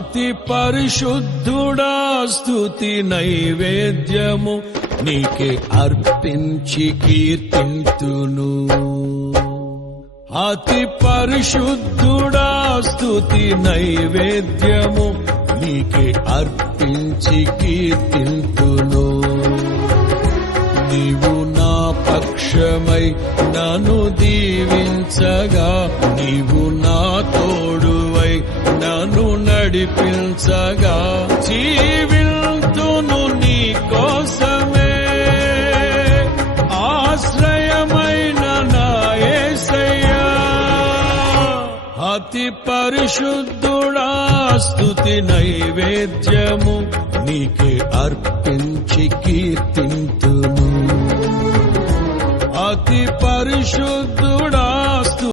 అతి పరిశుద్ధుడా స్తుతి నైవేద్యము నీకే అర్పించి కీర్తింతును. అతి పరిశుద్ధుడా స్తుతి నైవేద్యము నీకే అర్పించి కీర్తింతును. నీవు నా పక్షమై నన్ను దీవించగా, నీవు నా తోడువై నన్ను నడిపించగా, జీవింతును నీ కోసమే ఆశ్రయమైన నా యేసయ్యా. అతి పరిశుద్ధుడా స్తుతి నైవేద్యము నీకే అర్పించి కీర్తింతును. అతి పరిశుద్ధుడా